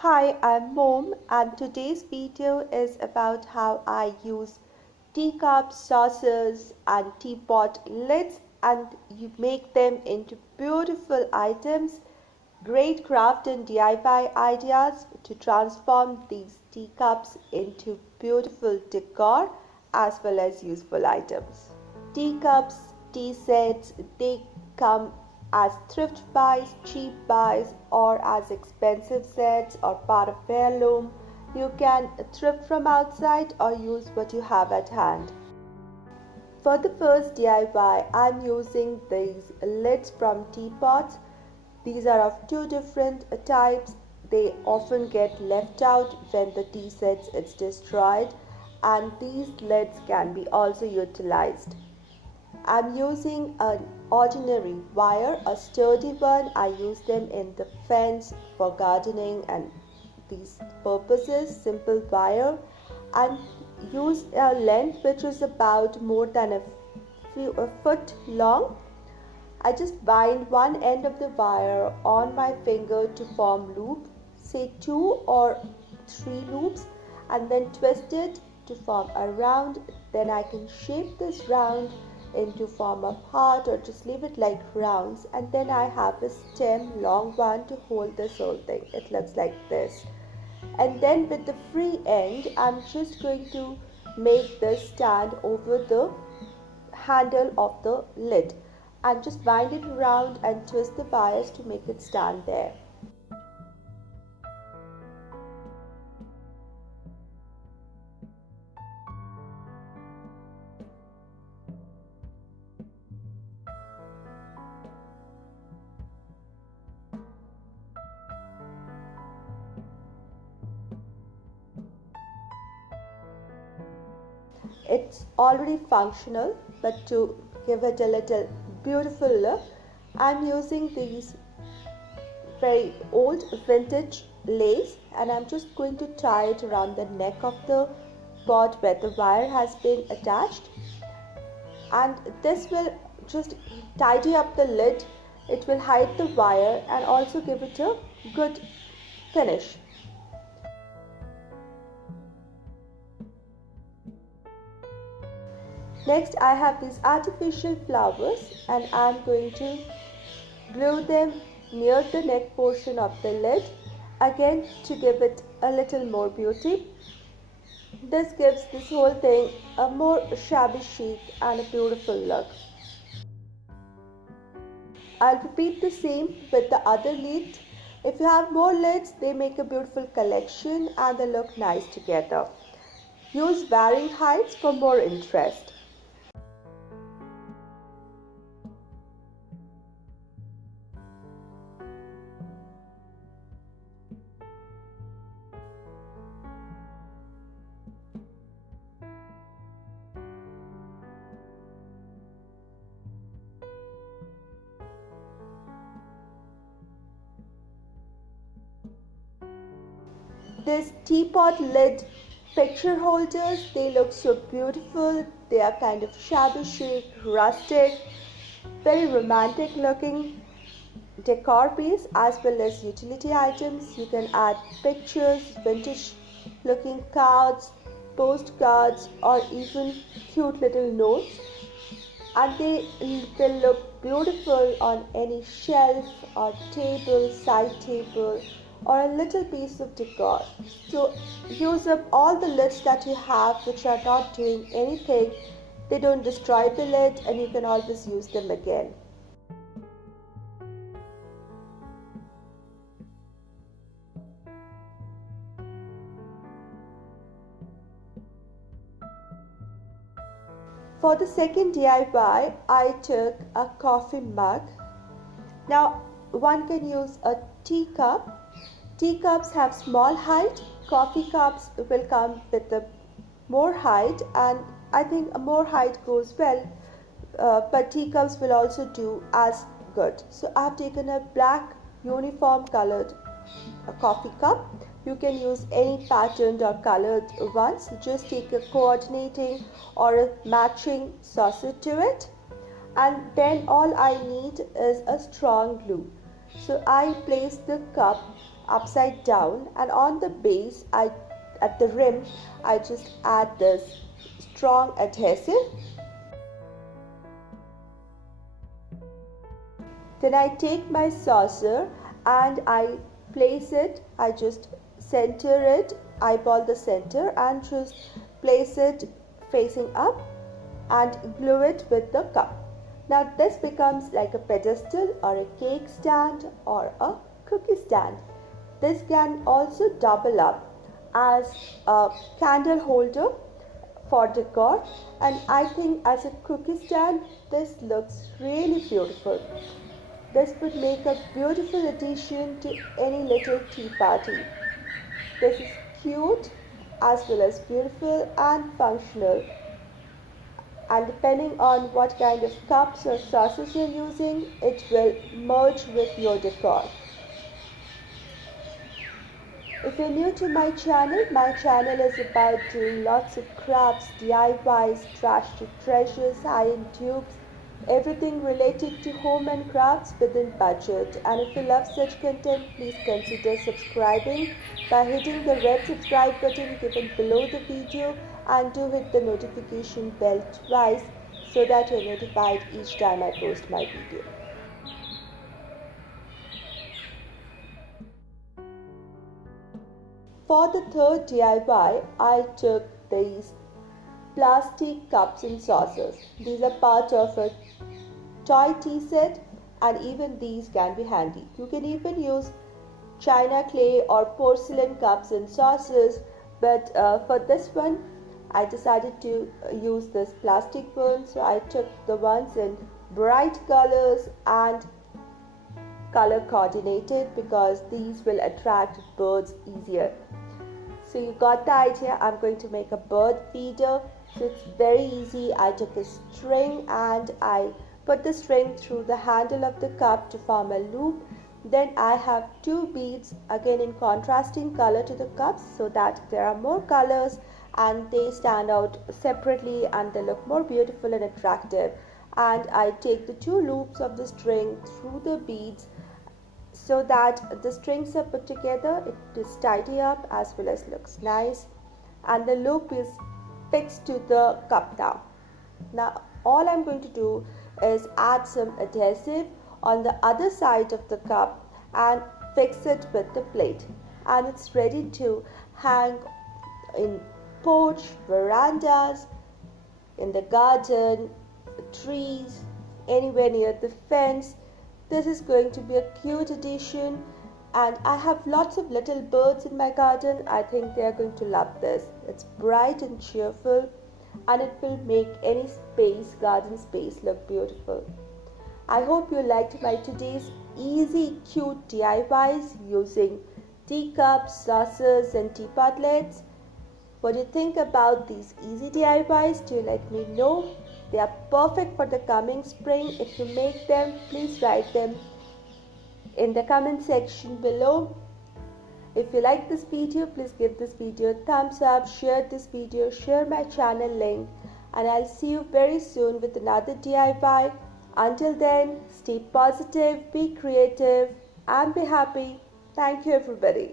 Hi, I'm Mom, and today's video is about how I use teacups, saucers, and teapot lids and you make them into beautiful items. Great craft and DIY ideas to transform these teacups into beautiful decor as well as useful items. Teacups, tea sets, they come as thrift buys, cheap buys, or as expensive sets or part of heirloom. You can thrift from outside or use what you have at hand. For the first DIY, I'm using these lids from teapots. These are of two different types. They often get left out when the tea sets is destroyed, and these lids can be also utilized. I'm using an ordinary wire, a sturdy one. I use them in the fence for gardening and these purposes, simple wire, and use a length which is about more than a foot long. I just bind one end of the wire on my finger to form loop, say 2 or 3 loops, and then twist it to form a round. Then I can shape this round into form of heart or just leave it like rounds, and then I have a stem, long one, to hold this whole thing. It looks like this. And then with the free end, I'm just going to make this stand over the handle of the lid and just wind it around and twist the wires to make it stand there. It's already functional, but to give it a little beautiful look, I'm using these very old vintage lace, and I'm just going to tie it around the neck of the pot where the wire has been attached, and this will just tidy up the lid. It will hide the wire and also give it a good finish. Next, I have these artificial flowers, and I'm going to glue them near the neck portion of the lid, again to give it a little more beauty. This gives this whole thing a more shabby chic and a beautiful look. I'll repeat the same with the other lid. If you have more lids, they make a beautiful collection and they look nice together. Use varying heights for more interest. This teapot lid picture holders, they look so beautiful. They are kind of shabby chic, rustic, very romantic looking decor piece as well as utility items. You can add pictures, vintage looking cards, postcards, or even cute little notes, and they will look beautiful on any shelf or table, side table, or a little piece of decor. So use up all the lids that you have which are not doing anything. They don't destroy the lid and you can always use them again. For the second DIY, I took a coffee mug. Now one can use a teacup. Teacups have small height. Coffee cups will come with a more height, and I think a more height goes well, but teacups will also do as good. So I have taken a black uniform colored coffee cup. You can use any patterned or colored ones. Just take a coordinating or a matching saucer to it, and then all I need is a strong glue. So I place the cup upside down, and on the base, at the rim, I just add this strong adhesive. Then I take my saucer and I place it, I just center it, eyeball the center and just place it facing up and glue it with the cup. Now this becomes like a pedestal or a cake stand or a cookie stand. This can also double up as a candle holder for decor, and I think as a cookie stand this looks really beautiful. This would make a beautiful addition to any little tea party. This is cute as well as beautiful and functional, and depending on what kind of cups or saucers you're using, it will merge with your decor. If you're new to my channel is about doing lots of crafts, DIYs, trash to treasures, high-end tubes, everything related to home and crafts within budget. And if you love such content, please consider subscribing by hitting the red subscribe button given below the video, and do hit the notification bell twice so that you're notified each time I post my video. For the third DIY, I took these plastic cups and saucers. These are part of a toy tea set, and even these can be handy. You can even use china, clay or porcelain cups and saucers, but for this one I decided to use this plastic one. So I took the ones in bright colors and color coordinated because these will attract birds easier. So you got the idea. I'm going to make a bird feeder. So it's very easy. I took a string and I put the string through the handle of the cup to form a loop. Then I have two beads again in contrasting color to the cups so that there are more colors and they stand out separately and they look more beautiful and attractive. And I take the two loops of the string through the beads so that the strings are put together. It is tidy up as well as looks nice, and the loop is fixed to the cup now. Now all I'm going to do is add some adhesive on the other side of the cup and fix it with the plate, and it's ready to hang in porch, verandas, in the garden, trees, anywhere near the fence. This is going to be a cute addition, and I have lots of little birds in my garden. I think they are going to love this. It's bright and cheerful, and it will make any space, garden space, look beautiful. I hope you liked my today's easy, cute DIYs using teacups, saucers and teapot lids. What do you think about these easy DIYs? Do you let me know? They are perfect for the coming spring. If you make them, please write them in the comment section below. If you like this video, please give this video a thumbs up, share this video, share my channel link, and I'll see you very soon with another DIY. Until then, stay positive, be creative and be happy. Thank you everybody.